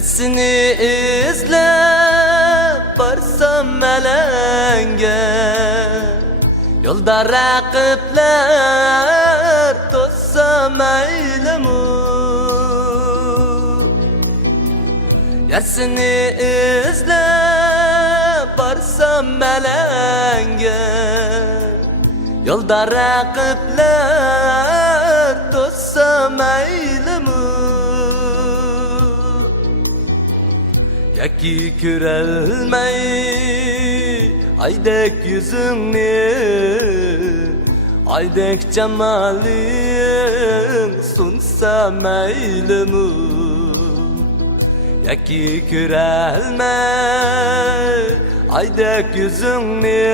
Seni izlep varsam melenge, yolda rakipler tossa meylimu. Seni izlep varsam melenge, yolda rakipler tossa meylimu. Yaki görelmey aydek yüzünü, aydek cemalin sunsa meylimi. Yaki görelmey aydek yüzünü,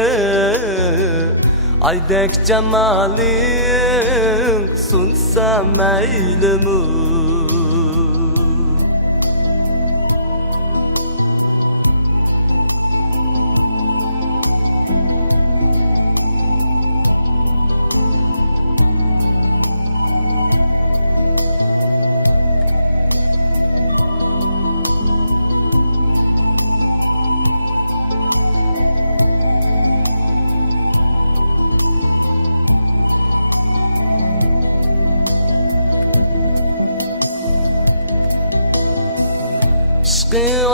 aydek cemalin sunsa meylimi.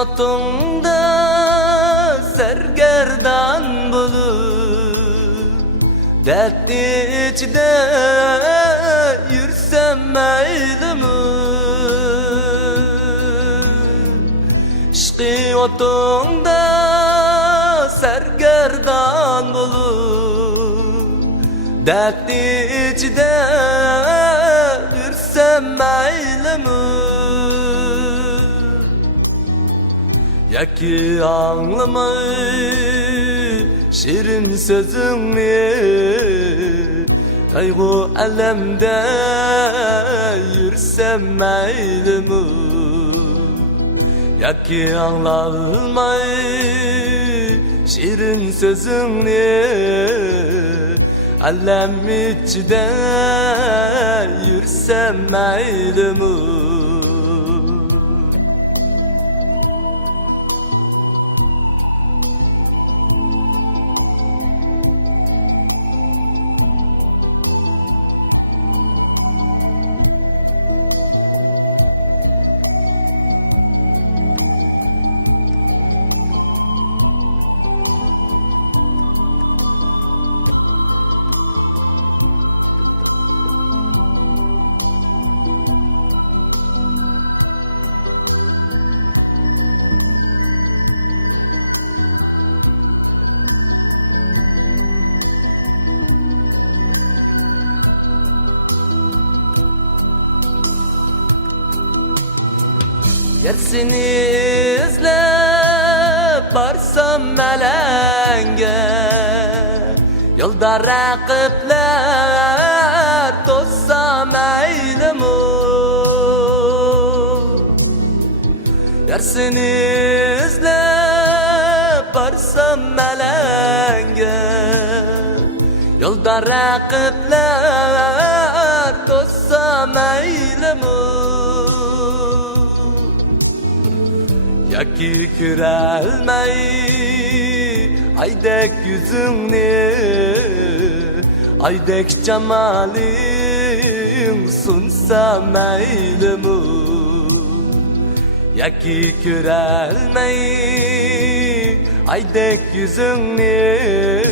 Otunda sergerdan bulup dertli içinde yürüsem meylimi. İşte otunda sergerdan bulup dertli içinde yürüsem meylimi. Yaki anlamay şirin sözünü, kaygı elemde yürüsem meylimi. Yaki anlamay şirin sözünü, elem içinde yürüsem meylimi. Seni izlep varsam melenge, yolda rakipler tossa meylimi. Seni izlep varsam melenge, yolda rakipler tossa meylimi. Yaki görelmey aydek yüzünü, aydek cemalin sunsa meylimi. Yaki görelmey aydek yüzünü,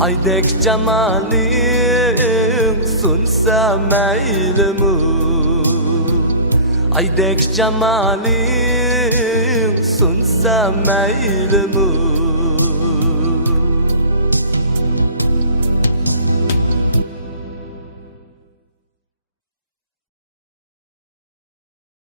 aydek cemalin sunsa meylimi. Aydek cemalin sunsa meylimi.